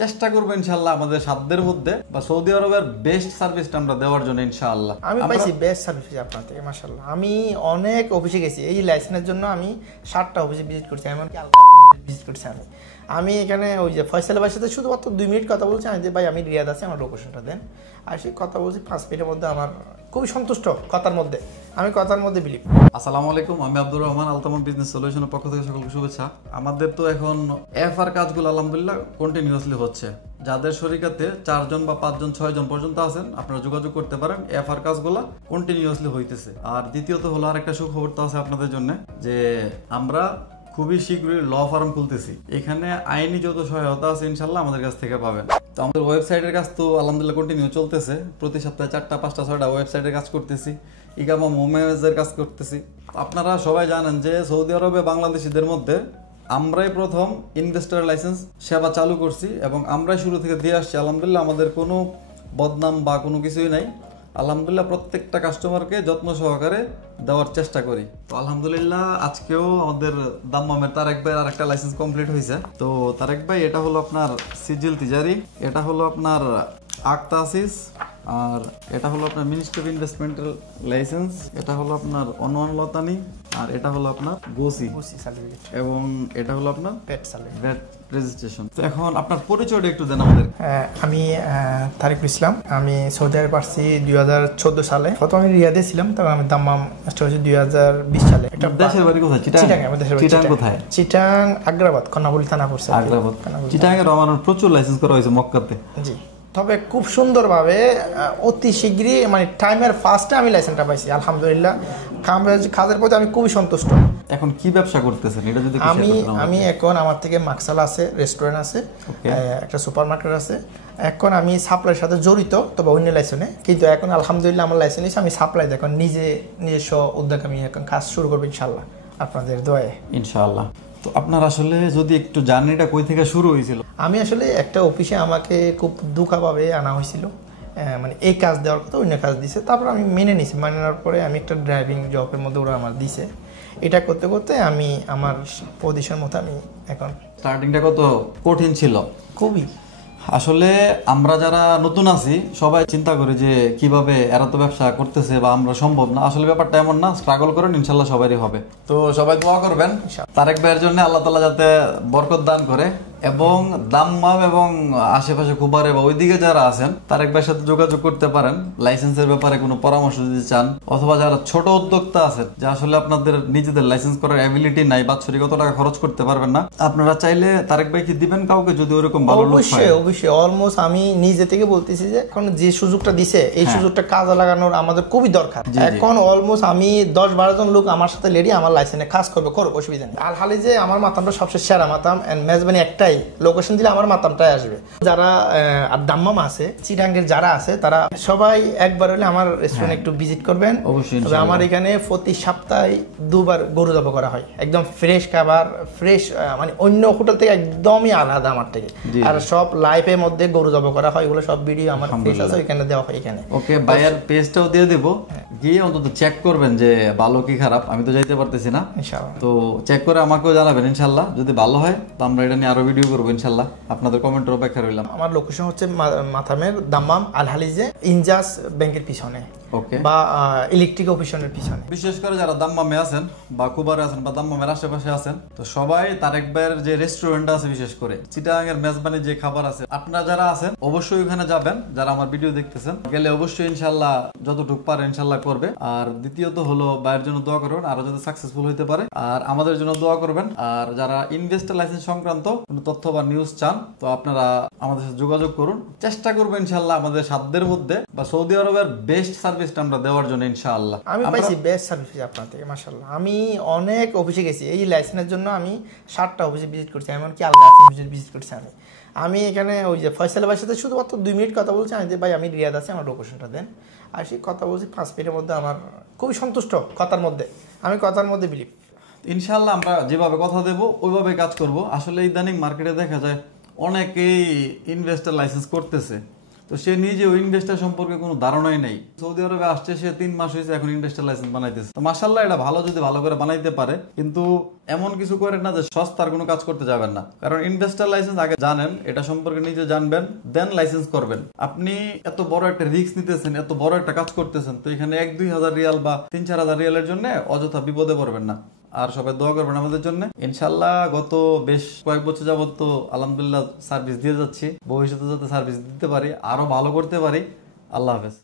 চেষ্টা করবো ইনশাআল্লাহ আমাদের সাধ্যের মধ্যে বা সৌদি আরবের বেস্ট সার্ভিসটা আমরা দেওয়ার জন্য ইনশাআল্লাহ। আমি পাইছি বেস্ট সার্ভিস আপনার থেকে মাশাআল্লাহ। আমি অনেক অফিসে গেছি এই লাইসেন্সের জন্য, আমি 7টা অফিসে ভিজিট করছি, এমনকি ভিজিট করছি। আমি এখানে ওই যে ফয়সাল ভাইয়ের সাথে শুধুমাত্র 2 মিনিট কথা বলছি, আমি যে ভাই আমি রিয়াদ আছি, আমার লোকেশনটা দেন। আর সেই কথা বলছি 5 মিনিটের মধ্যে, আমার খুবই সন্তুষ্ট কথার মধ্যে, আমি কথার মধ্যে বিলিভ। আসসালামু আলাইকুম, আমি আব্দুর রহমান, আলতামন বিজনেস সলিউশনের পক্ষ থেকে সকলকে শুভেচ্ছা। আমাদের তো এখন এফআর কাজগুলো আলহামদুলিল্লাহ কন্টিনিউয়াসলি হচ্ছে। যাদের শরিকাতে 4 জন বা 5 জন 6 জন পর্যন্ত আছেন আপনারা যোগাযোগ করতে পারেন, এফআর কাজগুলো কন্টিনিউয়াসলি হইতেছে। আর দ্বিতীয়ত হলো আরেকটা সুখবর তো আছে আপনাদের জন্য, যে আমরা খুবই শীঘ্রই ল ফার্ম খুলতেছি। এখানে আইনি যত সহায়তা আছে ইনশাল্লাহ আমাদের কাছ থেকে পাবেন। তো আমাদের ওয়েবসাইটের কাজ তো আলহামদুলিল্লাহ কন্টিনিউ চলতেছে, প্রতি সপ্তাহে 4টা 5টা 6টা ওয়েবসাইটের কাজ করতেছি, ইকামা মোমেজের কাজ করতেছি। আপনারা সবাই জানেন যে সৌদি আরবে বাংলাদেশিদের মধ্যে আমরাই প্রথম ইনভেস্টর লাইসেন্স সেবা চালু করছি এবং আমরাই শুরু থেকে দিয়ে আসছি। আলহামদুলিল্লাহ আমাদের কোনো বদনাম বা কোনো কিছুই নাই। আলহামদুলিল্লাহ প্রত্যেকটা কাস্টমারকে যত্ন সহকারে দেওয়ার চেষ্টা করি। তো আলহামদুলিল্লাহ আজকেও আমাদের দাম্মামের তারেক ভাই আর একটা লাইসেন্স কমপ্লিট হয়েছে। তো তারেক ভাই, এটা হলো আপনার সিজিল তিজারি, এটা হলো আপনার আকতাসিস, আর এটা হলো আপনার মিনিস্ট্রি অফ ইনভেস্টমেন্টের লাইসেন্স, এটা হলো আপনার অনুয়ান লতানি, আর এটা হলো আপনার গোসি সার্টিফিকেট, এবং এটা হলো আপনার পেট সার্টিফিকেট রেজিস্ট্রেশন। তো এখন আপনার পরিচয়টা একটু দেন আমাদের। আমি তারিকুল ইসলাম, আমি সৌদি আরব আসছি 2014 সালে। প্রথম আমি রিয়াদে ছিলাম, তখন আমি দাম্মাম স্টার্ট হয়েছি 2020 সালে। এটা দেশের বাড়ি কোথায়? চিটাং। চিটাং কোথায়? চিটাং আগ্রাবাদ, কর্ণাবলী থানা পড়ছে। আগ্রাবাদ। চিটাং এর রমানোর প্রচুর লাইসেন্স করা হয়েছে মক্কাতে। জি, তবে খুব সুন্দরভাবে অতি শীঘ্রই, মানে টাইমের ফার্স্টে আমি লাইসেন্সটা পাইছি আলহামদুলিল্লাহ। কাজের প্রতি আমি খুবই সন্তুষ্ট। এখন কি ব্যবসা করতেছেন এটা যদি আমি এখন আমার থেকে মাকসালা আছে, রেস্টুরেন্ট আছে, একটা সুপার মার্কেট আছে। এখন আমি সাপ্লাইয়ের সাথে জড়িত, তবে অন্য লাইসেন্সে, কিন্তু এখন আলহামদুলিল্লাহ আমার লাইসেন্স আমি সাপ্লাই, এখন নিজস্ব উদ্যোগ আমি এখন কাজ শুরু করবো ইনশাল্লাহ আপনাদের দোয়ায় ইনশাআল্লাহ। তো আপনার আসলে যদি একটু জার্নিটা কই থেকে শুরু হয়েছিল? আমি আসলে একটা অফিসে আমাকে খুব দুঃখাভাবে আনা হয়েছিল, মানে এই কাজ দেওয়ার কথা অন্য কাজ দিছে। তারপর আমি মেনে নিছি, মেনে নেওয়ার পরে আমি একটা ড্রাইভিং জবের মধ্যে ওরা আমার দিছে। এটা করতে করতে আমি আমার পজিশন মতো আমি এখন। স্টার্টিংটা কত কঠিন ছিল? খুবই। আসলে আমরা যারা নতুন আছি সবাই চিন্তা করি যে কিভাবে এরা তো ব্যবসা করতেছে বা আমরা সম্ভব না। আসলে ব্যাপারটা এমন না, স্ট্রাগল করেন ইনশাল্লাহ সবারই হবে। তো সবাই দোয়া করবেন তারেক ভাইয়ের জন্য, আল্লাহ তাআলা যাতে বরকত দান করে, এবং দাম্মাম এবং আশেপাশে কুবারে বা ওইদিকে যারা আছেন তারেক ভাইয়ের সাথে যোগাযোগ করতে পারেন লাইসেন্সের ব্যাপারে কোনো পরামর্শ দিতে চান, অথবা যারা ছোট উদ্যোক্তা আছেন যে আসলে আপনাদের নিজেদের লাইসেন্স করার অ্যাবিলিটি নাই, বাৎসরিক কত টাকা খরচ করতে পারবেন না, আপনারা চাইলে তারেক ভাই কি দিবেন কাউকে যদি ওরকম ভালো লোক হয়? অবশ্যই অলমোস্ট আমি নিজে থেকে বলতেছি যে এখন যে সুযোগটা দিছে এই সুযোগটা কাজে লাগানোর আমাদের খুবই দরকার। এখন অলমোস্ট আমি 10-12 জন লোক আমার সাথে লেডি আমার লাইসেন্সে কাজ করবে, করো, অসুবিধা নেই। আলহালি যে আমার মাতামটা সবচেয়ে সেরা মাতাম, এন্ড মেজবানি একটাই, লোকেশন দিলে আমার মাতামটাই আসবে। যারা আর দাম্মাম আছে, চিটাঙ্গের যারা আছে, তারা সবাই একবার হলে আমার রেস্টুরেন্ট একটু ভিজিট করবেন। তবে আমার এখানে প্রতি সপ্তাহে 2 বার গরু জবাই করা হয়, একদম ফ্রেশ খাবার, ফ্রেশ, মানে অন্য হোটেল থেকে একদমই আলাদা আমার থেকে। আর সব লাইফের মধ্যে গরু জবাই করা হয়, এগুলো সব ভিডিও আমার পেজ আছে, এখানে দেওয়া হয়। এখানে ওকে, ভাইয়ার পেজটাও দিয়ে দেব, গিয়ে অন্তত চেক করবেন যে ভালো কি খারাপ। আমি তো যাইতে পারতেছি না, তো চেক করে আমাকেও জানাবেন ইনশাল্লাহ। যদি ভালো হয় তো আমরা এটা নিয়ে আরো ভিডিও করবো ইনশাল্লাহ। আপনাদের কমেন্টের অপেক্ষা রইলাম। আমার লোকেশন হচ্ছে মাথামের দাম্মাম আল হালিজে, ইনজাস ব্যাংকের পিছনে, বা ইলেকট্রিক অফিসের পিছনে। বিশেষ করে যারা দাম্মামে আছেন বা কুবারে আছেন বা দাম্মামের আশেপাশে আছেন, তো সবাই তারেক ভাইয়ের যে রেস্টুরেন্ট আছে, বিশেষ করে চিটাং এর মেজবানি যে খাবার আছে, আপনারা যারা আছেন অবশ্যই ওখানে যাবেন। যারা আমার ভিডিও দেখতেছেন গেলে অবশ্যই ইনশাল্লাহ যতটুকু পারে ইনশাল্লাহ করবে। আর দ্বিতীয়ত হলো ভাইয়ের জন্য দোয়া করবেন আরো যাতে সাকসেসফুল হইতে পারে, আর আমাদের জন্য দোয়া করবেন। আর যারা ইনভেস্টর লাইসেন্স সংক্রান্ত কোনো তথ্য বা নিউজ চান তো আপনারা আমাদের সাথে যোগাযোগ করুন। চেষ্টা করবো ইনশাল্লাহ আমাদের সাধ্যের মধ্যে বা সৌদি আরবের বেস্ট সার্ভিসটা আমরা দেওয়ার জন্য ইনশাআল্লাহ। আমি পাইছি বেস্ট সার্ভিস আপনার থেকে মাশাআল্লাহ। আমি অনেক অফিসে গেছি এই লাইসেন্সের জন্য, আমি 7টা অফিসে ভিজিট করছি, এমনকি অফিসে ভিজিট করছি। আমি এখানে ওই যে ফয়সাল ভাইয়ের সাথে শুধুমাত্র 2 মিনিট কথা বলছি, আমি যে ভাই আমি রিয়াদ আছি, আমার লোকেশনটা দেন। আর সেই কথা বলছি 5 মিনিটের মধ্যে, আমার খুবই সন্তুষ্ট কথার মধ্যে, আমি কথার মধ্যে বিলিভ। ইনশাআল্লাহ আমরা যেভাবে কথা দেবো ওইভাবে কাজ করব। আসলে ইদানিং মার্কেটে দেখা যায় অনেকেই ইনভেস্টর লাইসেন্স করতেছে, তো সে নিজে ওই ইনভেস্টার সম্পর্কে কোনো ধারণাই নেই। সৌদি আরবে আসছে সে 3 মাস হয়েছে, এখন ইনভেস্টার লাইসেন্স বানাইতেছে। তো মাশাআল্লাহ, এটা ভালো যদি ভালো করে বানাইতে পারে, কিন্তু এমন কিছু করেন না যে সস্তার কোনো কাজ করতে যাবেন না। কারণ ইনভেস্টার লাইসেন্স আগে জানেন, এটা সম্পর্কে নিজে জানবেন, দেন লাইসেন্স করবেন। আপনি এত বড় একটা রিস্ক নিতেছেন, এত বড় একটা কাজ করতেছেন, তো এখানে 1-2 হাজার রিয়াল বা 3-4 হাজার রিয়ালের জন্য অযথা বিপদে পড়বেন না। আর সবাই দোয়া করবেন আমাদের জন্য। ইনশাল্লাহ গত বেশ কয়েক বছর যাবত তো আলহামদুলিল্লাহ সার্ভিস দিয়ে যাচ্ছি, ভবিষ্যতে যাতে সার্ভিস দিতে পারি, আরো ভালো করতে পারি। আল্লাহ হাফেজ।